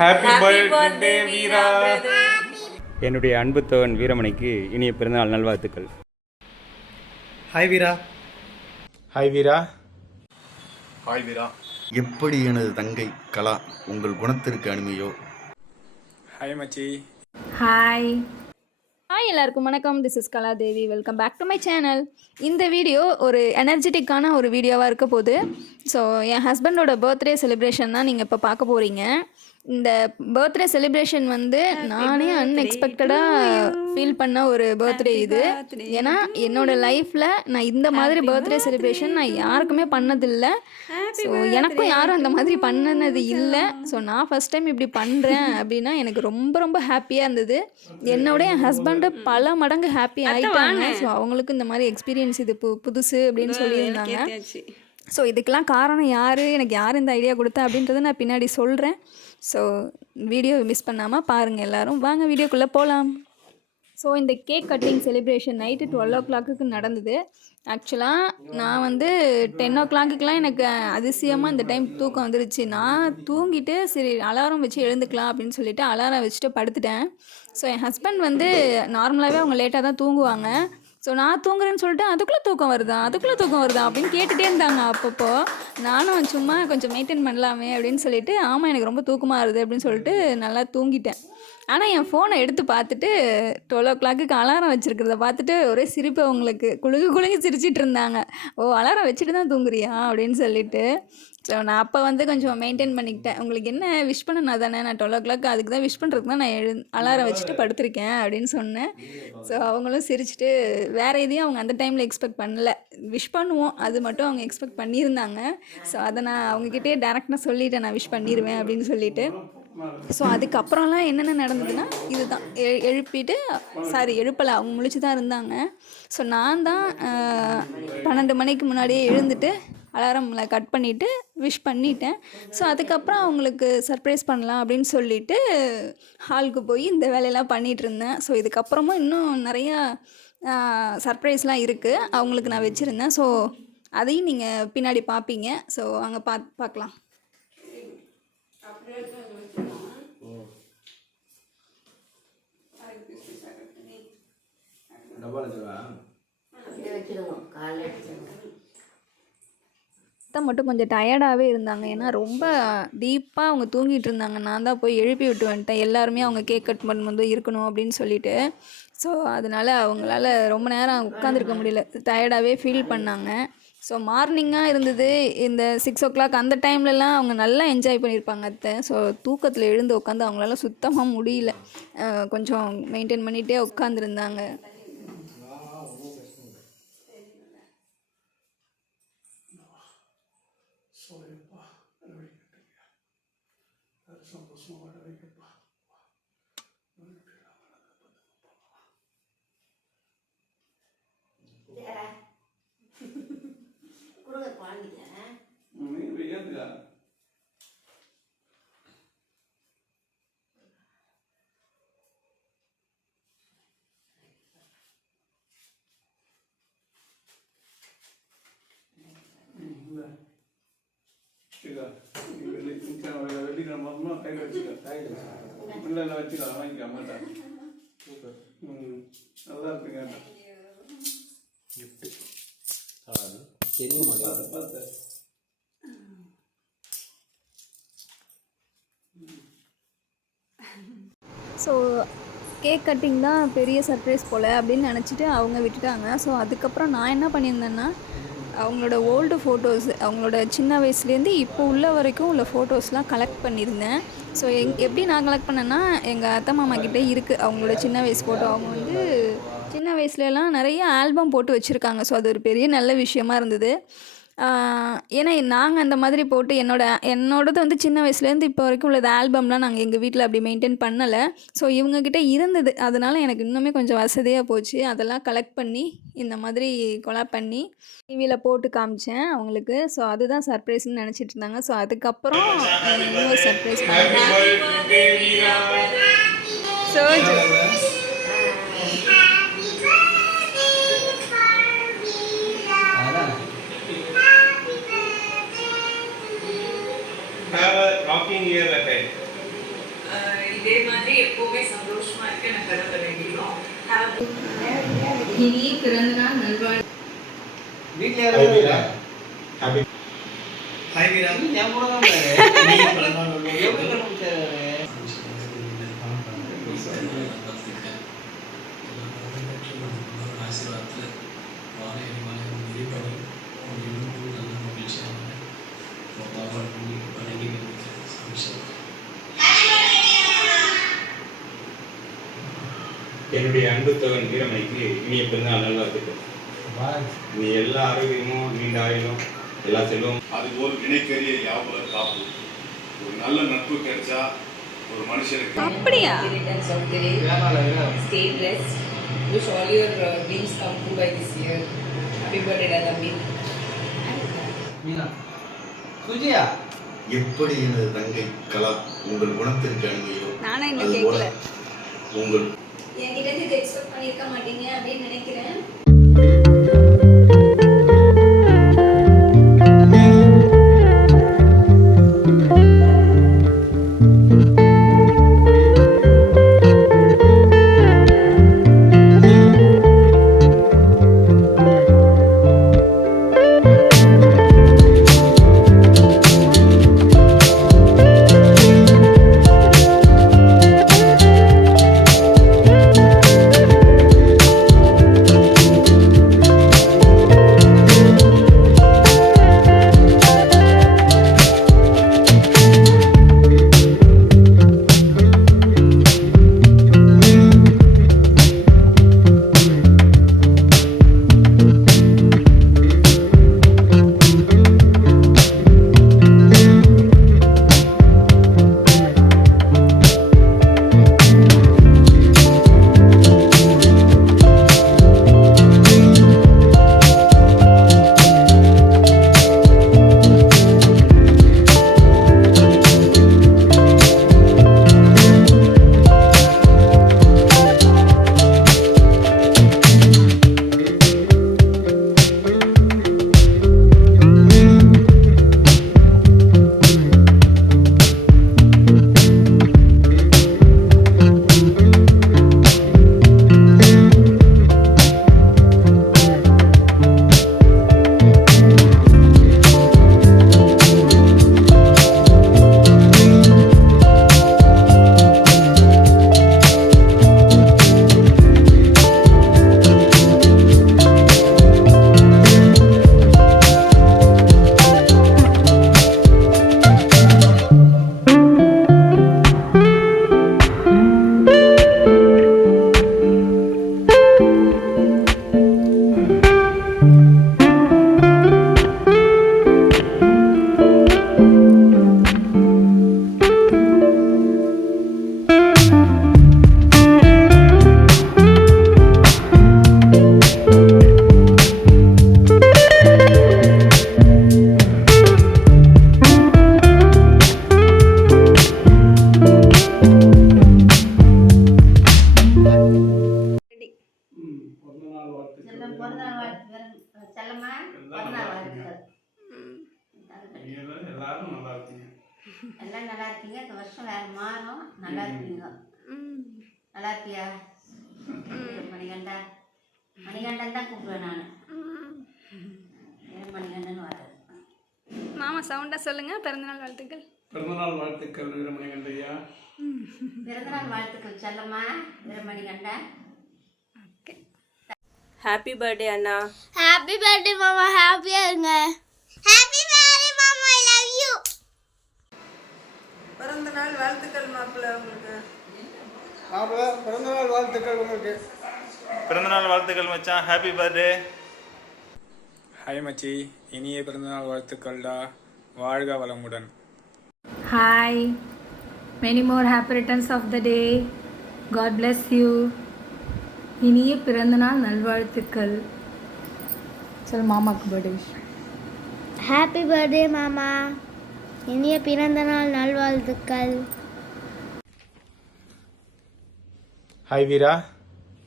Happy birthday வீரா. என்னுடைய அன்பு தோழன் வீரமணிக்கு இனிய பிறந்தநாள் நல்வாழ்த்துக்கள். Hi Veera hi Veera hi Veera எப்படி எனது தங்கை கலா உங்கள் குணத்திற்கு அடிமையோ? ஹாய் மச்சி. ஹாய் ஹாய் எல்லாருக்கும் வணக்கம். This is Kaladevi welcome back to my channel இந்த வீடியோ ஒரு எனர்ஜெட்டிக்கான ஒரு வீடியோவாக இருக்க போகுது. ஸோ என் ஹஸ்பண்டோட பர்த்டே செலிப்ரேஷன் தான் நீங்கள் இப்போ பார்க்க போகிறீங்க இந்த பர்த்டே செலிப்ரேஷன் வந்து நானே அன்எக்ஸ்பெக்டடாக ஃபீல் பண்ண ஒரு பர்த்டே இது. ஏன்னா என்னோட லைஃப்பில் நான் இந்த மாதிரி பர்த்டே செலிப்ரேஷன் நான் யாருக்குமே பண்ணதில்லை. ஸோ எனக்கும் யாரும் அந்த மாதிரி பண்ணனது இல்லை. ஸோ நான் ஃபஸ்ட் டைம் இப்படி பண்ணுறேன் அப்படின்னா எனக்கு ரொம்ப ரொம்ப ஹாப்பியாக இருந்தது. என்னோட என் ஹஸ்பண்டு பல மடங்கு ஹாப்பி ஆயிட்டாங்க. ஸோ அவங்களுக்கு இந்த மாதிரி எக்ஸ்பீரியன்ஸ் இது பு புதுசு அப்படின்னு சொல்லியிருந்தாங்க. ஸோ இதுக்கெல்லாம் காரணம் யார்? எனக்கு யார் இந்த ஐடியா கொடுத்தா அப்படின்றத நான் பின்னாடி சொல்கிறேன் ஸோ வீடியோ மிஸ் பண்ணாமல் பாருங்கள் எல்லாரும். வாங்க வீடியோக்குள்ளே போகலாம் ஸோ இந்த cake cutting celebration night twelve ஓ கிளாக்குக்கு நடந்தது ஆக்சுவலாக நான் வந்து டென் ஓ கிளாக்குக்கெலாம் எனக்கு அதிசயமாக இந்த டைம் தூக்கம் வந்துருச்சு. நான் தூங்கிட்டு சரி அலாரம் வச்சு எழுந்துக்கலாம் அப்படின்னு சொல்லிட்டு அலாரம் வச்சுட்டு படுத்துட்டேன். ஸோ என் ஹஸ்பண்ட் வந்து நார்மலாகவே அவங்க லேட்டாக தான் தூங்குவாங்க. ஸோ நான் தூங்குறேன்னு சொல்லிட்டு அதுக்குள்ளே தூக்கம் வருதா? அதுக்குள்ளே தூக்கம் வருதா? அப்படின்னு கேட்டுகிட்டே இருந்தாங்க. அப்பப்போ நானும் சும்மா கொஞ்சம் மெயின்டைன் பண்ணலாமே அப்படின்னு சொல்லிட்டு ஆமாம் எனக்கு ரொம்ப தூக்கமாக வருது அப்படின்னு சொல்லிட்டு நல்லா தூங்கிட்டேன். ஆனால் என் ஃபோனை எடுத்து பார்த்துட்டு டுவெல் ஓ கிளாக்கு அலாரம் வச்சுருக்கிறத பார்த்துட்டு ஒரே சிரிப்பு அவங்களுக்கு. குழுகு குழுங்கி சிரிச்சிட்டு இருந்தாங்க. ஓ அலாரம் வச்சுட்டு தான் தூங்குறியா? அப்படின்னு சொல்லிட்டு. ஸோ நான் அப்போ வந்து கொஞ்சம் மெயின்டைன் பண்ணிக்கிட்டேன். உங்களுக்கு என்ன விஷ் பண்ணணும் தானே நான் டுவெல் ஓ கிளாக் அதுக்கு தான் விஷ் பண்ணுறதுக்கு தான் நான் எழு அலாரம் வச்சுட்டு படுத்திருக்கேன் அப்படின்னு சொன்னேன். ஸோ அவங்களும் சிரிச்சிட்டு வேறு எதையும் அவங்க அந்த டைமில் எக்ஸ்பெக்ட் பண்ணல. விஷ் பண்ணுவோம் அது மட்டும் அவங்க எக்ஸ்பெக்ட் பண்ணியிருந்தாங்க. ஸோ அதை நான் அவங்கக்கிட்டே டேரெக்டாக சொல்லிட்டேன் நான் விஷ் பண்ணிடுவேன் அப்படின்னு சொல்லிட்டு. ஸோ அதுக்கப்புறம்லாம் என்னென்ன நடந்ததுன்னா இதுதான். எ எழுப்பிட்டு சாரி எழுப்பலை. அவங்க முழிச்சு தான் இருந்தாங்க. ஸோ நான் தான் பன்னெண்டு மணிக்கு முன்னாடியே எழுந்துட்டு அலாரமில் கட் பண்ணிவிட்டு விஷ் பண்ணிட்டேன். ஸோ அதுக்கப்புறம் அவங்களுக்கு சர்ப்ரைஸ் பண்ணலாம் அப்படின்னு சொல்லிட்டு ஹாலுக்கு போய் இந்த வேலையெல்லாம் பண்ணிகிட்டு இருந்தேன். ஸோ இதுக்கப்புறமும் இன்னும் நிறையா சர்ப்ரைஸ்லாம் இருக்குது அவங்களுக்கு நான் வச்சுருந்தேன். ஸோ அதையும் நீங்கள் பின்னாடி பார்ப்பீங்க ஸோ அங்கே பா பார்க்கலாம் அத்தை மட்டும் கொஞ்சம் டயர்டாகவே இருந்தாங்க. ஏன்னா ரொம்ப டீப்பாக அவங்க தூங்கிட்டு இருந்தாங்க. நான் தான் போய் எழுப்பி விட்டு வந்துட்டேன். எல்லாருமே அவங்க கேக் கட் பண்ணும்போது இருக்கணும் அப்படின்னு சொல்லிட்டு. ஸோ அதனால அவங்களால ரொம்ப நேரம் உட்காந்துருக்க முடியல. டயர்டாகவே ஃபீல் பண்ணாங்க. ஸோ மார்னிங்காக இருந்தது. இந்த சிக்ஸ் ஓ கிளாக் அந்த டைம்லலாம் அவங்க நல்லா என்ஜாய் பண்ணியிருப்பாங்க அத்தை. ஸோ தூக்கத்தில் எழுந்து உட்காந்து அவங்களால சுத்தமாக முடியல. கொஞ்சம் மெயின்டைன் பண்ணிகிட்டே உட்காந்துருந்தாங்க வெள்ளிக்கிழமை கையில் வச்சுக்க. இல்லை இல்லை வச்சுக்கலாம் வாங்கிக்க மாட்டேன் ம் நல்லா இருக்குங்க. தெரிய மாட்டேங்குது. பார்த்து. ஸோ கேக் கட்டிங் தான் பெரிய சர்ப்ரைஸ் போல் அப்படின்னு நினச்சிட்டு அவங்க விட்டுட்டாங்க. ஸோ அதுக்கப்புறம் நான் என்ன பண்ணியிருந்தேன்னா அவங்களோட ஓல்டு ஃபோட்டோஸ் அவங்களோட சின்ன வயசுலேருந்து இப்போ உள்ள வரைக்கும் உள்ள ஃபோட்டோஸ்லாம் கலெக்ட் பண்ணியிருந்தேன். ஸோ எங் எப்படி நான் கலெக்ட் பண்ணேன்னா எங்கள் அத்தை மாமா கிட்டே இருக்குது அவங்களோட சின்ன வயசு ஃபோட்டோ அவங்க வந்து சின்ன வயசுலலாம் நிறைய ஆல்பம் போட்டு வச்சுருக்காங்க. ஸோ அது ஒரு பெரிய நல்ல விஷயமா இருந்தது. ஏன்னா நாங்கள் அந்த மாதிரி போட்டு என்னோட என்னோடது வந்து சின்ன வயசுலேருந்து இப்போ வரைக்கும் உள்ளது ஆல்பம்லாம் நாங்கள் எங்கள் வீட்டில் அப்படி மெயின்டைன் பண்ணலை. ஸோ இவங்கக்கிட்ட இருந்தது. அதனால எனக்கு இன்னுமே கொஞ்சம் வசதியாக போச்சு. அதெல்லாம் கலெக்ட் பண்ணி இந்த மாதிரி கொலாப் பண்ணி டிவியில் போட்டு காமிச்சேன் அவங்களுக்கு. ஸோ அதுதான் சர்ப்ரைஸ்னு நினச்சிட்டு இருந்தாங்க. ஸோ அதுக்கப்புறம் இன்னொரு சர்ப்ரைஸ் பண்ணேன். So Have a rocking year ahead. அஹ் இதே மாதிரி எப்பவுமே சந்தோஷமா இருக்க நான் கடவுளை வேண்டிக்கிறோம் Have a இனிய பிறந்தநாள் நல்வாழ் வீட்டில் ஹாய் வீரா. என் கூட தான் எப்படி கண்டுபிடிச்சாரு என்னுடைய அன்பு தோழன் வீரமணிக்கு இனிய பிறந்தநாள் நல்வாழ்த்துக்கள் நீ எல்லா ஆரோக்கியமும் நீண்ட ஆயுளும் எல்லா செல்வம் அது ஒரு வினைக்கரிய யாபக காப்பு ஒரு நல்ல நட்பு கிடைச்சா ஒரு மனுஷனுக்கு அப்படியா. Stay blessed. Wish all your uh, dreams come true by this year. Happy birthday, Dadambi. Meena சுஜியா எப்படி எனது தங்கை கலா உங்கள் குணத்திற்கு அணுகையோ நானும் இன்னும் அதுபோல கேட்கல உங்கள் என்கிட்ட இது எக்ஸ்பெக்ட் பண்ணியிருக்க மாட்டீங்க அப்படின்னு நினைக்கிறேன். மணிகண்டன் தான் கூப்பிடுவேன் நான். ஏன் மணிகண்டன் வராது மாமா சவுண்டாக சொல்லுங்கள் பிறந்தநாள் வாழ்த்துக்கள். பிறந்தநாள் வாழ்த்துக்கள் வீரமணி கண்டையா பிறந்தநாள் வாழ்த்துக்கள் செல்லம்மா வீரமணிகண்டன் ஹாப்பி பர்த்டே அண்ணா. ஹாப்பி பர்த்டே மாமா. ஹாப்பியா இருங்க. ஹாப்பி பர்த்டே மாமா. ஐ லவ் யூ பிறந்த நாள் வாழ்த்துக்கள் மாப்பிள்ள உங்களுக்கு. மாப்பிள்ள பிறந்தநாள் வாழ்த்துக்கள் உங்களுக்கு. பிறந்தநாள் வாழ்த்துக்கள் மச்சான். ஹாப்பி பர்த்டே ஹாய் மச்சி. இனிய பிறந்தநாள் வாழ்த்துக்கள்டா. வாழ்க வளமுடன். Hi many more happy returns of the day God bless you இனிய பிறந்தநாள் நல்வாழ்த்துக்கள். சொல் மாமாக்கு பர்த்டே விஷ் ஹாப்பி பர்த்டே மாமா. இனிய பிறந்த நாள் நல்வாழ்த்துக்கள். Hi Veera,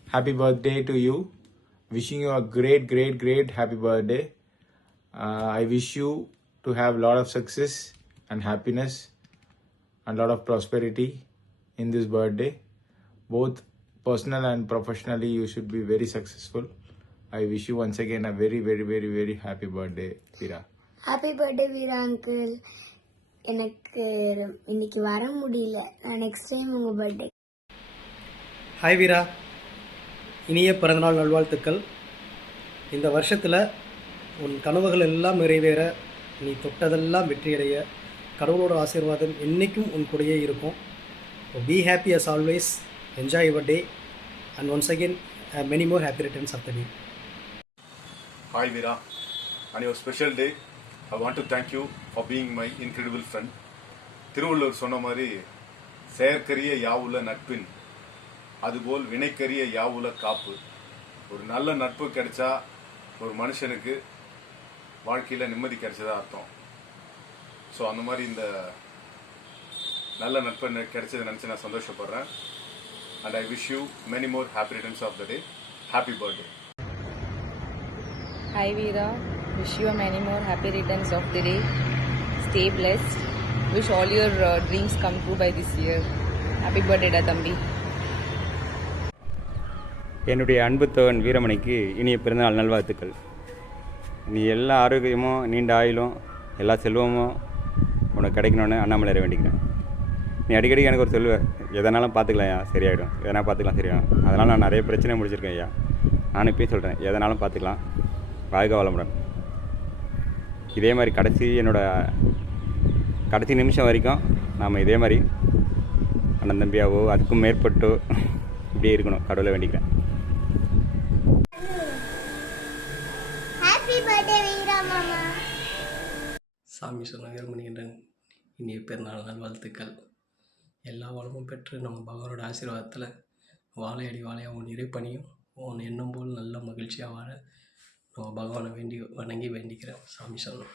happy birthday to you. Wishing you a great, great, great happy birthday. Uh, I wish you to have a lot of success and happiness and a lot of prosperity in this birthday. Both personal and professionally, you should be very successful. I wish you once again a very, very, very, very happy birthday, Veera. Happy birthday Veera uncle எனக்கு இன்னைக்கு வர முடியல நான் next time உங்கள் birthday hi Veera இனிய பிறந்தநாள் நல்வாழ்த்துக்கள். இந்த வருஷத்தில் உன் கனவுகள் எல்லாம் நிறைவேற நீ தொட்டதெல்லாம் வெற்றியடைய கடவுளோட ஆசீர்வாதம் என்றைக்கும் உன் கூடயே இருக்கும். Be happy as always enjoy your day and once again many more happy returns of the day hi Veera on your special day I want to thank you for being my incredible friend. Thiruvalluvar சொன்ன மாதிரி செயற்கரிய யாவுள்ள நட்பின் அதுபோல் வினைக்கரிய யாவுல காப்பு. ஒரு நல்ல நட்பு கிடைச்சா ஒரு மனுஷனுக்கு வாழ்க்கையில் நிம்மதி கிடைச்சதா அர்த்தம். ஸோ அந்த மாதிரி இந்த நல்ல நட்பு கிடைச்சதை நினச்சி நான் சந்தோஷப்படுறேன். And I wish you many more happy returns of the day happy birthday hi Veera wish you many more happy returns of the day stay blessed. Wish all your dreams come true by this year happy பர்த்டேடா தம்பி. என்னுடைய அன்பு தோன் வீரமணிக்கு இனிய பிறந்தநாள் நல்வாழ்த்துக்கள். நீ எல்லா ஆரோக்கியமும் நீண்ட ஆயுளும் எல்லா செல்வமும் உனக்கு கிடைக்கணும்னு அண்ணாமலையை வேண்டிக்கிறேன். நீ அடிக்கடி எனக்கு ஒரு செல்வ எதனாலும் பார்த்துக்கலாம் ஐயா சரியாயிடும். எதனா பார்த்துக்கலாம் சரியாயிடும். அதனால் நான் நிறைய பிரச்சனை முடிச்சிருக்கேன் ஐயா. நானும் இப்பயும் சொல்கிறேன் எதனாலும் பார்த்துக்கலாம். வாழ்க வளமுடன். இதே மாதிரி கடைசி என்னோடய கடைசி நிமிஷம் வரைக்கும் நாம் இதே மாதிரி அண்ணன் தம்பியாவோ அதுக்கும் மேற்பட்டோ இப்படியே இருக்கணும். கடவுளை வேண்டிக்கிறேன் ஹாப்பி பர்த்டே வீரா மாமா சாமி சொன்ன வீரமணிகண்டன் இனிய பிறந்தநாள் நல்வாழ்த்துக்கள். எல்லா வளமும் பெற்று நம்ம பகவானோட ஆசீர்வாதத்தில் வாழையடி வாழையாக உன் இறைப்பணியும் உன் எண்ணம் போல் நல்ல மகிழ்ச்சியாக வாழ நம்ம பகவானை வேண்டி வணங்கி வேண்டிக்கிறேன். சாமி சொன்னோம்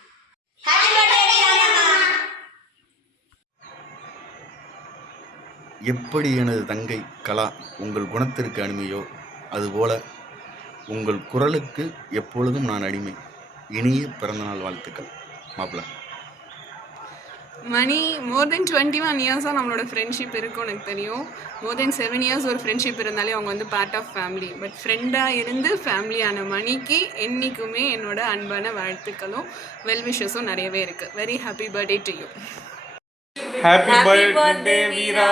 எப்படி எனது தங்கை கலா உங்கள் குணத்திற்கு அடிமையோ அதுபோல உங்கள் குரலுக்கு எப்பொழுதும் நான் அடிமை. இனிய பிறந்தநாள் வாழ்த்துக்கள். மாப்பிள்ளை மணி மோர் தென் டுவெண்ட்டி ஒன் இயர்ஸாக நம்மளோட ஃப்ரெண்ட்ஷிப் இருக்கும் எனக்கு தெரியும். மோர் தென் செவன் இயர்ஸ் ஒரு ஃப்ரெண்ட்ஷிப் இருந்தாலே அவங்க வந்து பார்ட் ஆஃப் ஃபேமிலி பட் ஃப்ரெண்டாக இருந்து ஃபேமிலியான மணிக்கு என்றைக்குமே என்னோட அன்பான வாழ்த்துக்களும் வெல் விஷஸும் நிறையவே இருக்குது very happy birthday to you Happy, birthday, Veera.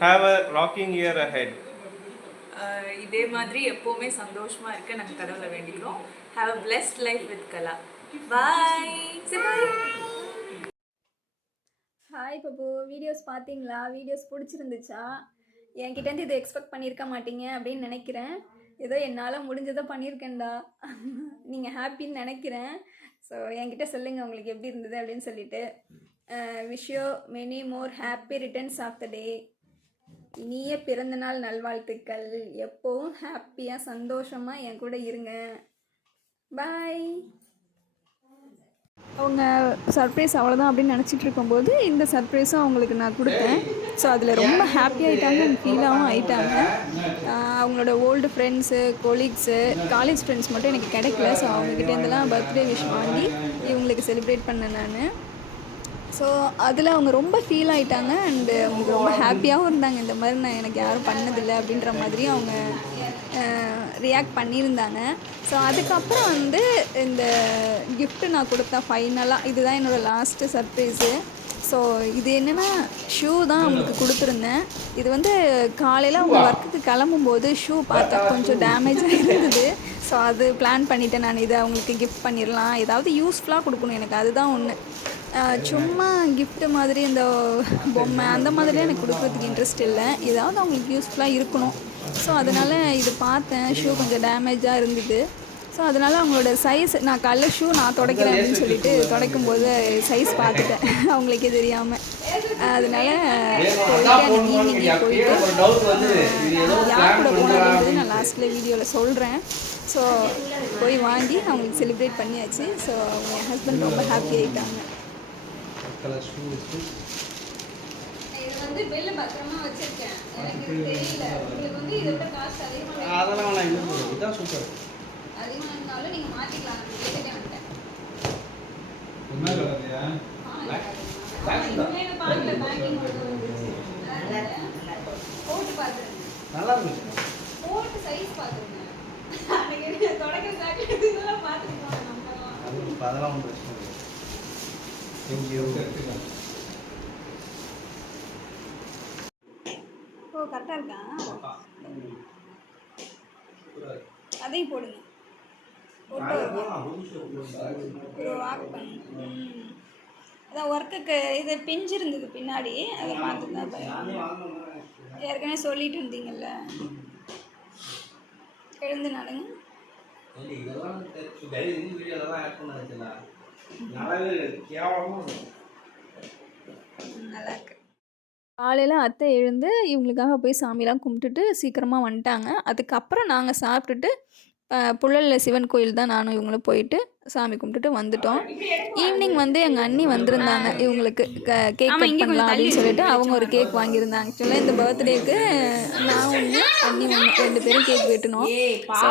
Have a rocking year ahead. இதே மாதிரி எப்போவுமே சந்தோஷமாக இருக்க நாங்கள் கடவுளை வேண்டிக்கிறோம். Have a blessed life with Kala bye bye hi Pappu videos பார்த்தீங்களா? வீடியோஸ் பிடிச்சிருந்துச்சா? என்கிட்டேருந்து இதை எக்ஸ்பெக்ட் பண்ணியிருக்க மாட்டீங்க அப்படின்னு நினைக்கிறேன். ஏதோ என்னால் முடிஞ்சதை பண்ணியிருக்கேன்டா. நீங்கள் ஹாப்பின்னு நினைக்கிறேன். ஸோ என்கிட்ட சொல்லுங்கள் உங்களுக்கு எப்படி இருந்தது அப்படின்னு சொல்லிட்டு. Wish you many more happy returns of the day இனிய பிறந்தநாள் நல்வாழ்த்துக்கள். எப்போவும் ஹாப்பியாக சந்தோஷமாக என் கூட இருங்க. பாய் அவங்க சர்ப்ரைஸ் அவ்வளோதான் அப்படின்னு நினச்சிட்டு இருக்கும்போது இந்த சர்ப்ரைஸும் அவங்களுக்கு நான் கொடுத்தேன். ஸோ அதில் ரொம்ப ஹாப்பி ஆகிட்டாங்க அண்ட் ஃபீலாகவும் ஆகிட்டாங்க அவங்களோட old friends colleagues college friends மட்டும் எனக்கு கிடைக்கல. ஸோ அவங்கக்கிட்டேருந்துலாம் பர்த்டே விஷ் வாங்கி இவங்களுக்கு செலிப்ரேட் பண்ணேன் நான். ஸோ அதில் அவங்க ரொம்ப ஃபீல் ஆயிட்டாங்க அண்டு அவங்களுக்கு ரொம்ப ஹாப்பியாகவும் இருந்தாங்க. இந்த மாதிரி நான் எனக்கு யாரும் பண்ணதில்லை அப்படின்ற மாதிரி அவங்க ரியாக்ட் பண்ணியிருந்தாங்க. ஸோ அதுக்கப்புறம் வந்து இந்த gift நான் கொடுத்தேன் ஃபைனலாக இதுதான் என்னோடய லாஸ்ட்டு சர்ப்ரைஸு ஸோ இது என்னென்னா ஷூ தான் அவங்களுக்கு கொடுத்துருந்தேன். இது வந்து காலையில் அவங்க ஒர்க்குக்கு கிளம்பும்போது ஷூ பார்த்தேன் கொஞ்சம் டேமேஜாக இருந்தது. ஸோ அது பிளான் பண்ணிட்டேன் நான். இதை அவங்களுக்கு கிஃப்ட் பண்ணிடலாம். ஏதாவது யூஸ்ஃபுல்லாக கொடுக்கணும் எனக்கு. அதுதான் ஒன்று சும்மா கிஃப்ட்டு மாதிரி இந்த பொம்மை அந்த மாதிரிலாம் எனக்கு கொடுக்குறதுக்கு இன்ட்ரெஸ்ட் இல்லை. ஏதாவது அவங்களுக்கு யூஸ்ஃபுல்லாக இருக்கணும். ஸோ அதனால் இது பார்த்தேன். ஷூ கொஞ்சம் டேமேஜாக இருந்தது. ஸோ அதனால் அவங்களோட சைஸ் நான் காலைல ஷூ நான் துடைக்கிறேன் அப்படின்னு சொல்லிட்டு துடைக்கும் போது சைஸ் பார்த்துட்டேன். அவங்களுக்கே தெரியாமல் அதனால போயிட்டு அன்றைக்கி ஈவினிங்கே போயிட்டு யார் கூட போனோம் நான் லாஸ்ட்டில் வீடியோவில் சொல்கிறேன் ஸோ போய் வாங்கி அவங்களுக்கு செலிப்ரேட் பண்ணியாச்சு. ஸோ அவங்க என் ஹஸ்பண்ட் ரொம்ப ஹாப்பி ஆகிட்டாங்க பெல்ல பத்திரமா வச்சிருக்கேன். எனக்கு தெரியல. உங்களுக்கு வந்து இதை விட காஸ்ட் அதிகமாக அதெல்லாம் சூப்பர் அதிகமாக இருந்தாலும் நீங்கள் மாற்றிக்கலாம் நான் கேட்டுட்டே வந்துட்டேன். என்ன கலர்லையா போட்டு பார்த்துருங்க. நல்லா இருந்துச்சு. போட்டு சைஸ் பார்த்துருங்க. அன்னைக்கு தொடக்க இதெல்லாம் அதெல்லாம் ஒன்றும் பிரச்சனை இல்லை. தேங்க்யூ ஓ கரெக்டாக இருக்கா? அதையும் போடுங்க. அதான் ஒர்க்குக்கு இது பிஞ்சு இருந்தது பின்னாடி. அதை பார்த்து தான் பயம் ஏற்கனவே சொல்லிட்டு இருந்தீங்கல்ல. எழுந்து நடங்க. நல்லா இருக்கு. காலையில் அத்தை எழுந்து இவங்களுக்காக போய் சாமிலாம் கும்பிட்டுட்டு சீக்கிரமாக வந்துட்டாங்க. அதுக்கப்புறம் நாங்கள் சாப்பிட்டுட்டு அஹ், புழல்ல சிவன் கோயில் தான் நானும் இவங்களும் போயிட்டு சாமி கும்பிட்டுட்டு வந்துட்டோம். ஈவினிங் வந்து எங்கள் அண்ணி வந்திருந்தாங்க. இவங்களுக்கு கேக் ஆமா, கட் பண்ணலாம் அப்படின்னு சொல்லிட்டு அவங்க ஒரு கேக் வாங்கியிருந்தாங்க. ஆக்சுவலாக இந்த பர்த்டேக்கு நான் ஒன்று அண்ணி ஒன்று ரெண்டு பேரும் கேக் வெட்டினோம். ஸோ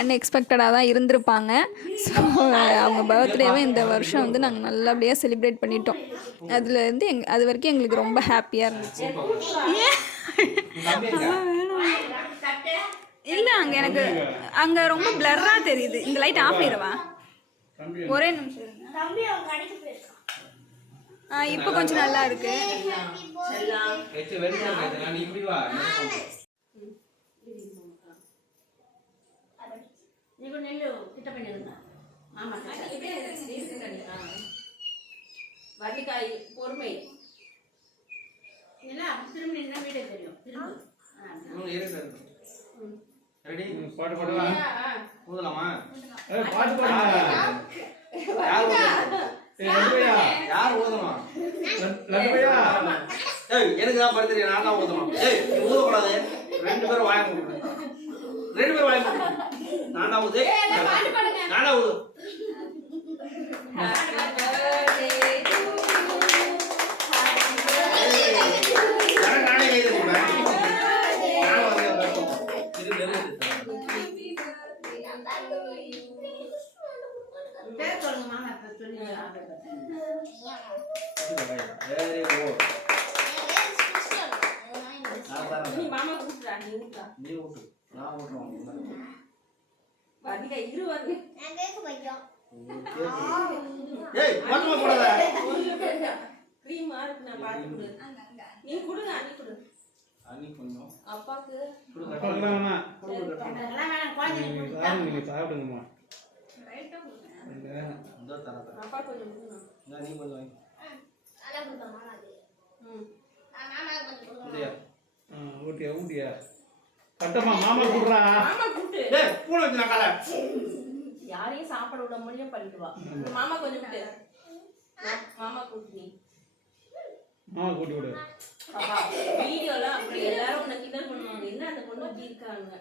அன்எக்ஸ்பெக்டடாக தான் இருந்திருப்பாங்க. ஸோ அவங்க பர்த்டேவை இந்த வருஷம் வந்து நாங்கள் நல்லபடியாக செலிப்ரேட் பண்ணிட்டோம். அதுலேருந்து எங் அது வரைக்கும் எங்களுக்கு ரொம்ப ஹாப்பியாக இருந்துச்சு. இல்லை அங்கே எனக்கு அங்கே ரொம்ப பிளர்ராக தெரியுது. இந்த லைட் ஆஃப் ஆயிடுவா ஒரே நிமிஷம் ஆ இப்போ கொஞ்சம் நல்லா இருக்கு. வள்ளிக்காய் பொறுமை. இல்லை திரும்பி நின்னா வீடே தெரியும் திரும்ப. ரெடி? பாட்டு பாடுவா ஊதலாமா? ஏய், பாட்டு பாடுங்க. யார் லட்சுமியா யார் ஊதணும்? லட்சுமியா ஏய் எனக்கு தான் படுத்துறீங்க நான் தான் ஊதணும். ஏய் நீ ஊதக்கூடாது. ரெண்டு பேரும் வாய மூடு. ரெண்டு பேரும் வாய மூடு. நான் தான் ஊது. நான் தான் ஊது. பேர் சொல்லுங்க மாமா இப்போ சொன்னீங்க வெரி குட் நீ மாமா நீ நீ ஊட்டு நான் ஊட்டுறேன் இரு ஏய் மட்டுமா போடாத க்ரீமா இருக்கு நான் பார்த்து கொடு நீ குடுங்க அண்ணி கொடு. அன்னி கொஞ்சம். அப்பாக்கு. நீங்க சாப்பிடுங்கம்மா. அப்பா கொஞ்சம் நீ கொஞ்சம் வாங்கி. ஊட்டியா? ஊட்டியா கட்டம்மா மாமா கூடுறா மாமா கூப்பிட்டு. டேய் பூனை வச்சு நான் காலை. யாரையும் சாப்பாடு விட முடியும் பண்ணிடுவா மாமா கொஞ்சம் விட்டு. மாமா கூப்பிட்டு நீ. மாமா கூட்டி விடு. வீடியோலாம் அப்படி எல்லாரும் உன்னை கிண்டல் பண்ணுவாங்க. என்ன அந்த பொண்ணு இருக்காங்க?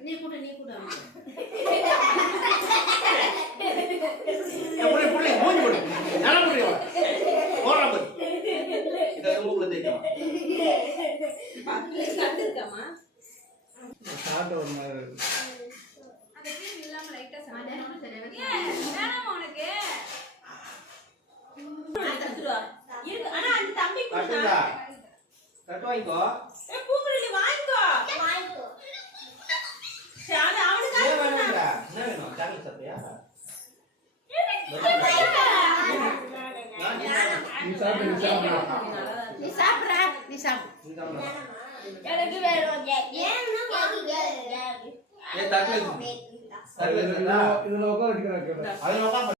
நீ கூட நீ கூட ஏய் புடி. புடி மூஞ்சி புடி நல்லா புடி போறா போய் இத மூக்குல தேய்க்கலாம் கத்துருக்காமா சாப்பிட்ட ஒரு மாதிரி இருக்கு அந்த cream இல்லாம light ஆ சாப்பிடு. மதியானம் சரி ஏன், வேணாமா உனக்கு கத்துருவா இருக்கு ஆனா அந்த தம்பி கட்டுடா கட்டு வாங்கிக்கோ ஏ பூக்குழி நீ வாங்கிக்கோ. சரி, அது அவனுக்கு ஏன் வேணும்டா? என்ன வேணும்? சாக்லேட் சாப்பிட்டியா? நீ சாப்பிடு நீ சாப்பிடு. நீ சாப்பிடுறா. நீ சாப்பிடு. நீ சாப்பிடு எனக்கு வேணும். ஏ தட்டு தட்டு இதுல இதுல உட்கார வைக்கிறாங்க அது உட்காந்து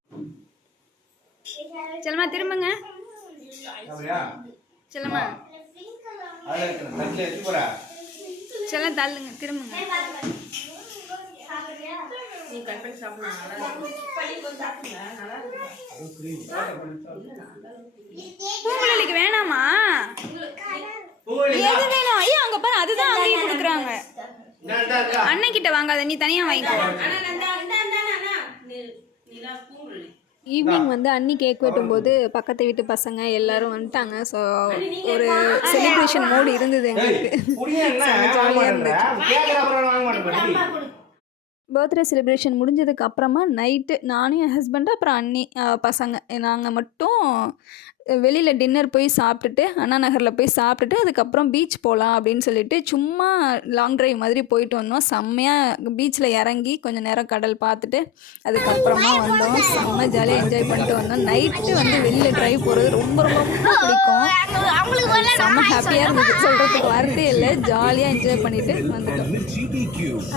செல்லம்மா திரும்புங்க. செல்லம்மா அதுல தட்டுல தள்ளுங்க திரும்புங்க. நீ கட் பண்ணி சாப்பிடலாம் நல்லா பூங்குழலிக்கு வேணாமா? எது வேணும்? ஐயா அங்க பாரு அதுதான் அங்கேயும் கொடுக்குறாங்க. அண்ணன் கிட்ட வாங்காத நீ தனியா வாங்கிக்கோ. ஈவினிங் வந்து அண்ணி கேக் வெட்டும்போது பக்கத்து வீட்டு பசங்க எல்லாரும் வந்துட்டாங்க. ஸோ ஒரு செலிப்ரேஷன் மூடு இருந்தது எங்களுக்கு. ஜாலியாக இருந்துச்சு. பர்த்டே செலிப்ரேஷன் முடிஞ்சதுக்கு அப்புறமா நைட்டு நானும் என் ஹஸ்பண்டு அப்புறம் அண்ணி பசங்க. நாங்கள் மட்டும் வெளியில் டின்னர் போய் சாப்பிட்டுட்டு அண்ணா நகரில் போய் சாப்பிட்டுட்டு அதுக்கப்புறம் பீச் போகலாம் அப்படின்னு சொல்லிட்டு சும்மா லாங் டிரைவ் மாதிரி போயிட்டு வந்தோம். செம்மையாக பீச்சில் இறங்கி கொஞ்சம் நேரம் கடல் பார்த்துட்டு அதுக்கப்புறமா வந்தோம். செம்ம ஜாலியாக என்ஜாய் பண்ணிட்டு வந்தோம். நைட்டு வந்து வெளியில் டிரைவ் போகிறது ரொம்ப ரொம்ப ரொம்ப பிடிக்கும். செம்ம ஹாப்பியாக இருந்தது. சொல்கிறதுக்கு வார்த்தையே இல்லை. ஜாலியாக என்ஜாய் பண்ணிட்டு வந்துட்டோம்.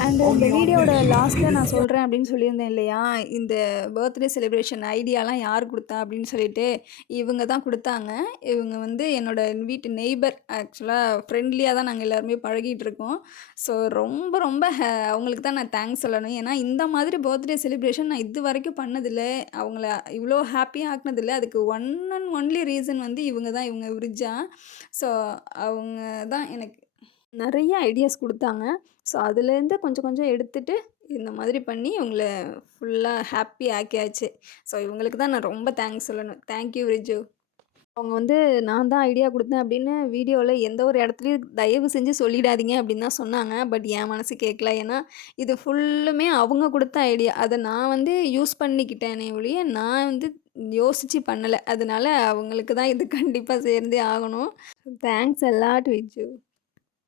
அண்ட் இந்த வீடியோட லாஸ்ட்டில் நான் சொல்கிறேன் அப்படின்னு சொல்லியிருந்தேன் இல்லையா? இந்த பர்த்டே செலிப்ரேஷன் ஐடியாலாம் யார் கொடுத்தா அப்படின்னு சொல்லிட்டு இவங்க தான் கொடுத்தாங்க. இவங்க வந்து என்னோட வீட்டு நெய்பர் ஆக்சுவலாக ஃப்ரெண்ட்லியாக தான் நாங்கள் எல்லாருமே பழகிட்டு இருக்கோம். ஸோ ரொம்ப ரொம்ப ஹே- அவங்களுக்கு தான் நான் தேங்க்ஸ் சொல்லணும். ஏன்னா இந்த மாதிரி பர்த்டே செலிப்ரேஷன் நான் இது வரைக்கும் பண்ணதில்லை. அவங்கள இவ்வளோ ஹாப்பியாக ஆக்குனதில்லை. அதுக்கு ஒன் அண்ட் ஒன்லி ரீசன் வந்து இவங்க தான் இவங்க விரிஜா. ஸோ அவங்க தான் எனக்கு நிறைய ஐடியாஸ் கொடுத்தாங்க. ஸோ அதுலேருந்து கொஞ்சம் கொஞ்சம் எடுத்துகிட்டு இந்த மாதிரி பண்ணி இவங்கள ஃபுல்லாக ஹாப்பி ஆக்கியாச்சு. ஸோ இவங்களுக்கு தான் நான் ரொம்ப தேங்க்ஸ் சொல்லணும். தேங்க்யூ ரிஜு அவங்க வந்து நான் தான் ஐடியா கொடுத்தேன் அப்படின்னு வீடியோவில் எந்த ஒரு இடத்துலையும் தயவு செஞ்சு சொல்லிடாதீங்க அப்படின்னு தான் சொன்னாங்க. பட் என் மனசு கேட்கல ஏன்னா இது ஃபுல்லுமே அவங்க கொடுத்த ஐடியா. அதை நான் வந்து யூஸ் பண்ணிக்கிட்டேனே ஒழிய நான் வந்து யோசித்து பண்ணலை. அதனால அவங்களுக்கு தான் இது கண்டிப்பாக சேர்ந்தே ஆகணும். Thanks a lot Viju.